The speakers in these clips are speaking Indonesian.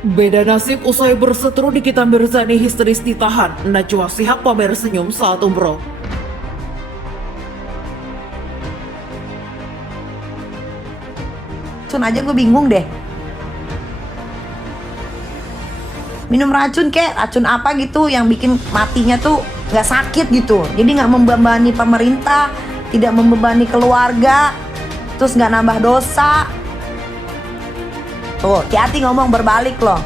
Beda nasib usai berseteru Nikita Mirzani histeris ditahan. Najwa Shihab pamer senyum saat umroh. Racun aja gue bingung deh. Minum racun kek, racun apa gitu yang bikin matinya tuh nggak sakit gitu. Jadi nggak membebani pemerintah, tidak membebani keluarga, terus nggak nambah dosa. Tuh, hati-hati ngomong berbalik loh.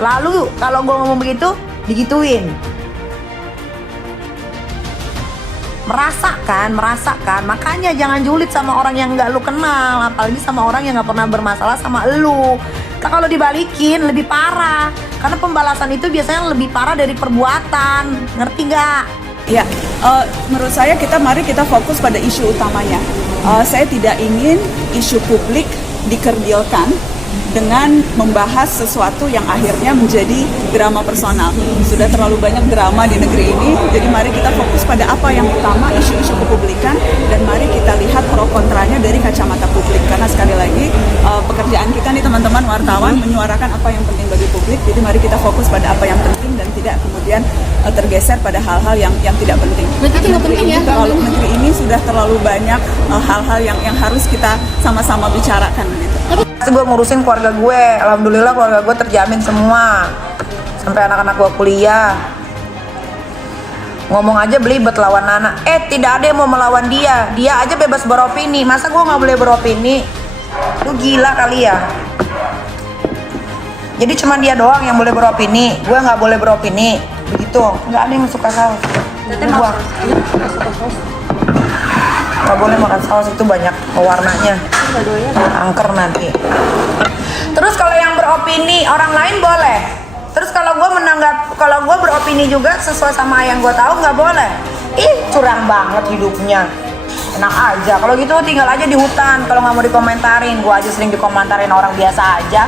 Selalu kalau gue ngomong begitu, digituin. Merasakan. Makanya jangan julid sama orang yang nggak lu kenal, apalagi sama orang yang nggak pernah bermasalah sama lu. Kalau dibalikin lebih parah, karena pembalasan itu biasanya lebih parah dari perbuatan. Ngerti nggak? Ya, menurut saya mari kita fokus pada isu utamanya. Saya tidak ingin isu publik dikerdilkan dengan membahas sesuatu yang akhirnya menjadi drama personal. Sudah terlalu banyak drama di negeri ini, jadi mari kita fokus pada apa yang utama, isu-isu kepublikan, dan mari kita lihat pro kontranya dari kacamata publik. Karena sekali lagi, pekerjaan kita nih teman-teman wartawan, menyuarakan apa yang penting bagi publik, jadi mari kita fokus pada apa yang penting dan tidak kemudian tergeser pada hal-hal yang tidak penting. Berarti nggak penting ya? Kalau negeri ini sudah terlalu banyak hal-hal yang harus kita sama-sama bicarakan gitu. Gue ngurusin keluarga gue, alhamdulillah keluarga gue terjamin semua, sampai anak-anak gue kuliah. Ngomong aja belibet lawan Nana, tidak ada yang mau melawan dia aja bebas beropini, masa gue nggak boleh beropini? Lu gila kali ya? Jadi cuma dia doang yang boleh beropini, gue nggak boleh beropini, begitu? Nggak ada yang suka saus. Gua nggak boleh makan saus, itu banyak pewarnanya, angker nanti. Terus kalau yang beropini orang lain boleh. Terus kalau gue beropini juga sesuai sama yang gue tahu nggak boleh. Curang banget hidupnya. Enak aja. Kalau gitu tinggal aja di hutan. Kalau nggak mau dikomentarin, gue aja sering dikomentarin orang biasa aja.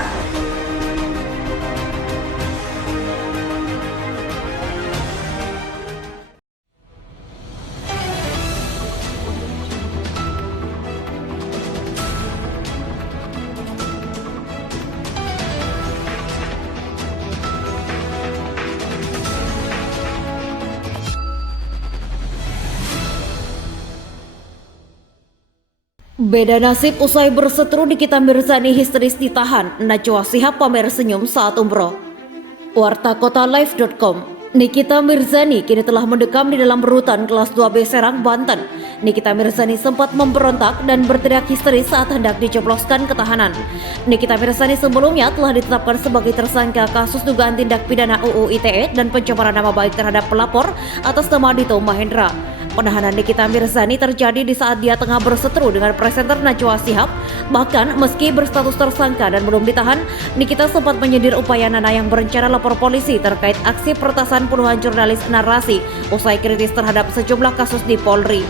Beda nasib usai berseteru Nikita Mirzani histeris ditahan. Najwa Shihab pamer senyum saat umroh. Wartakotalive.com. Nikita Mirzani kini telah mendekam di dalam rutan kelas 2B Serang, Banten. Nikita Mirzani sempat memberontak dan berteriak histeris saat hendak dijebloskan ke tahanan. Nikita Mirzani sebelumnya telah ditetapkan sebagai tersangka kasus dugaan tindak pidana UU ITE dan pencemaran nama baik terhadap pelapor atas nama Dito Mahendra. Penahanan Nikita Mirzani terjadi di saat dia tengah berseteru dengan presenter Najwa Shihab. Bahkan meski berstatus tersangka dan belum ditahan, Nikita sempat menyindir upaya Nana yang berencana lapor polisi terkait aksi peretasan puluhan jurnalis narasi usai kritis terhadap sejumlah kasus di Polri.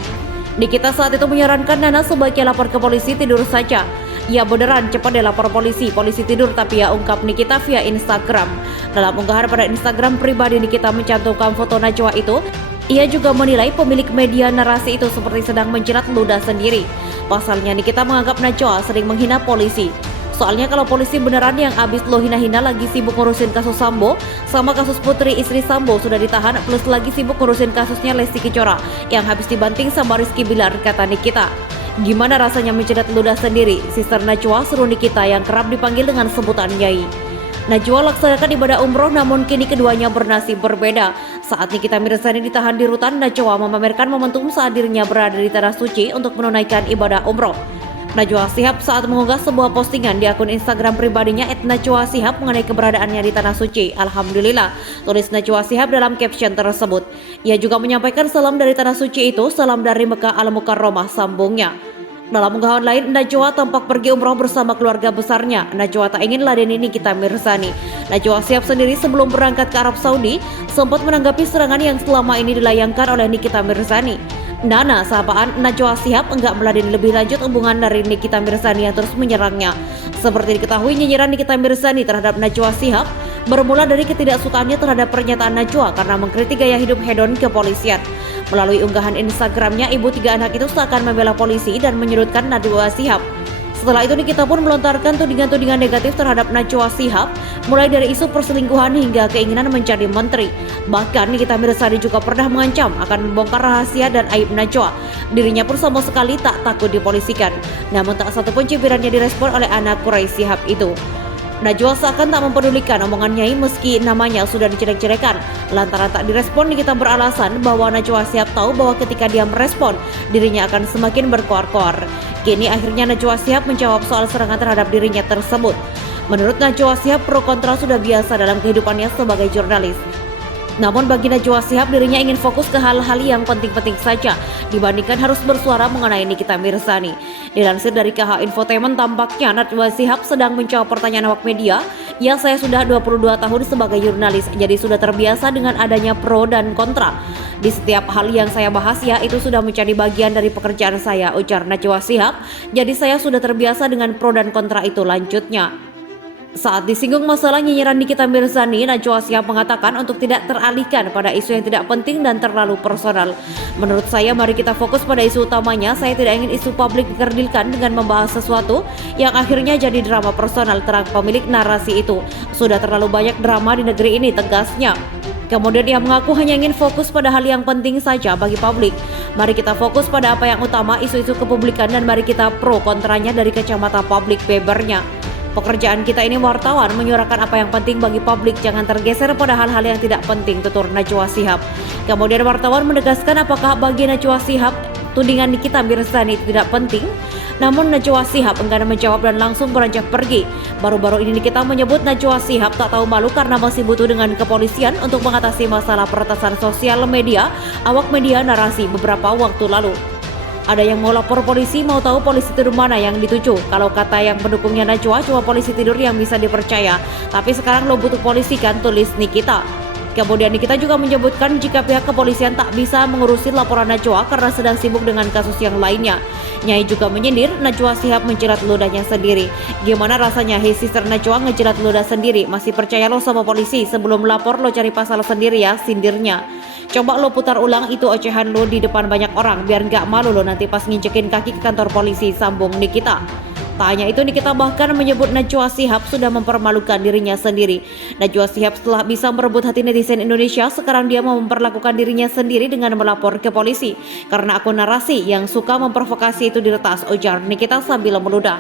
Nikita saat itu menyarankan Nana sebaiknya lapor ke polisi, tidur saja. Ya beneran cepat deh lapor polisi tidur, tapi ya, ungkap Nikita via Instagram. Dalam unggahan pada Instagram pribadi, Nikita mencantumkan foto Najwa itu. Ia juga menilai pemilik media narasi itu seperti sedang menjilat ludah sendiri. Pasalnya Nikita menganggap Najwa sering menghina polisi. Soalnya kalau polisi beneran yang abis lo hina-hina lagi sibuk ngurusin kasus Sambo, sama kasus Putri istri Sambo sudah ditahan, plus lagi sibuk ngurusin kasusnya Lesti Kejora yang habis dibanting sama Rizky Bilar, kata Nikita. Gimana rasanya menjilat ludah sendiri? Sister Najwa, seru Nikita yang kerap dipanggil dengan sebutan Nyai. Najwa laksanakan ibadah umroh, namun kini keduanya bernasib berbeda. Saat Nikita Mirzani ditahan di rutan, Najwa memamerkan momentum saat dirinya berada di Tanah Suci untuk menunaikan ibadah umroh. Najwa Shihab saat mengunggah sebuah postingan di akun Instagram pribadinya @Najwa Shihab mengenai keberadaannya di Tanah Suci. Alhamdulillah, tulis Najwa Shihab dalam caption tersebut. Ia juga menyampaikan salam dari Tanah Suci itu, salam dari Mekah Al-Mukarramah, sambungnya. Dalam unggahan lain, Najwa tampak pergi umroh bersama keluarga besarnya. Najwa tak ingin ladeni Nikita Mirzani. Najwa Shihab sendiri sebelum berangkat ke Arab Saudi sempat menanggapi serangan yang selama ini dilayangkan oleh Nikita Mirzani. Nana, sahabaan Najwa Shihab enggak meladeni lebih lanjut hubungan dari Nikita Mirzani yang terus menyerangnya. Seperti diketahui, nyinyiran Nikita Mirzani terhadap Najwa Shihab bermula dari ketidaksukaannya terhadap pernyataan Najwa karena mengkritik gaya hidup hedon kepolisian. Melalui unggahan Instagramnya, ibu tiga anak itu seakan membela polisi dan menyudutkan Najwa Shihab. Setelah itu Nikita pun melontarkan tudingan-tudingan negatif terhadap Najwa Shihab, mulai dari isu perselingkuhan hingga keinginan menjadi menteri. Bahkan Nikita Mirzani juga pernah mengancam akan membongkar rahasia dan aib Najwa. Dirinya pun sama sekali tak takut dipolisikan. Namun tak satu pun cibirannya direspon oleh anak Quraisy Shihab itu. Najwa seakan tak mempedulikan omongan Nyai meski namanya sudah dijelek-jelekan. Lantaran tak direspon, Nikita beralasan bahwa Najwa Shihab tahu bahwa ketika dia merespon, dirinya akan semakin berkoar-koar. Kini akhirnya Najwa Shihab menjawab soal serangan terhadap dirinya tersebut. Menurut Najwa Shihab, pro kontra sudah biasa dalam kehidupannya sebagai jurnalis. Namun bagi Najwa Shihab, dirinya ingin fokus ke hal-hal yang penting-penting saja dibandingkan harus bersuara mengenai Nikita Mirzani. Dilansir dari KH Infotainment, tampaknya Najwa Shihab sedang menjawab pertanyaan awak media. Ya, saya sudah 22 tahun sebagai jurnalis, jadi sudah terbiasa dengan adanya pro dan kontra. Di setiap hal yang saya bahas ya itu sudah menjadi bagian dari pekerjaan saya, ujar Najwa Shihab. Jadi saya sudah terbiasa dengan pro dan kontra itu, lanjutnya. Saat disinggung masalah nyinyiran Nikita Mirzani, Najwa Shihab mengatakan untuk tidak teralihkan pada isu yang tidak penting dan terlalu personal. Menurut saya, mari kita fokus pada isu utamanya. Saya tidak ingin isu publik dikerdilkan dengan membahas sesuatu yang akhirnya jadi drama personal, terang pemilik narasi itu. Sudah terlalu banyak drama di negeri ini, tegasnya. Kemudian ia mengaku hanya ingin fokus pada hal yang penting saja bagi publik. Mari kita fokus pada apa yang utama, isu-isu kepublikan, dan mari kita pro kontranya dari kacamata publik, bebernya. Pekerjaan kita ini wartawan, menyuarakan apa yang penting bagi publik, jangan tergeser pada hal-hal yang tidak penting, tutur Najwa Shihab. Kemudian wartawan menegaskan apakah bagi Najwa Shihab tudingan Nikita Mirzani tidak penting. Namun Najwa Shihab enggan menjawab dan langsung beranjak pergi. Baru-baru ini Nikita menyebut Najwa Shihab tak tahu malu karena masih butuh dengan kepolisian untuk mengatasi masalah peretasan sosial media, awak media narasi beberapa waktu lalu. Ada yang mau lapor polisi, mau tahu polisi tidur mana yang dituju. Kalau kata yang pendukungnya Najwa, cuma polisi tidur yang bisa dipercaya. Tapi sekarang lo butuh polisi kan, tulis Nikita. Kemudian Nikita juga menyebutkan jika pihak kepolisian tak bisa mengurusi laporan Najwa karena sedang sibuk dengan kasus yang lainnya. Nyai juga menyindir Najwa Shihab menjilat ludahnya sendiri. Gimana rasanya hei sister Najwa ngejilat ludah sendiri? Masih percaya lo sama polisi? Sebelum lapor lo cari pasal sendiri ya, sindirnya. Coba lo putar ulang itu ocehan lo di depan banyak orang biar gak malu lo nanti pas nginjekin kaki ke kantor polisi, sambung Nikita. Tak hanya itu, Nikita bahkan menyebut Najwa Shihab sudah mempermalukan dirinya sendiri. Najwa Shihab setelah bisa merebut hati netizen Indonesia, sekarang dia mau memperlakukan dirinya sendiri dengan melapor ke polisi karena akun narasi yang suka memprovokasi itu diretas, ujar Nikita sambil meludah.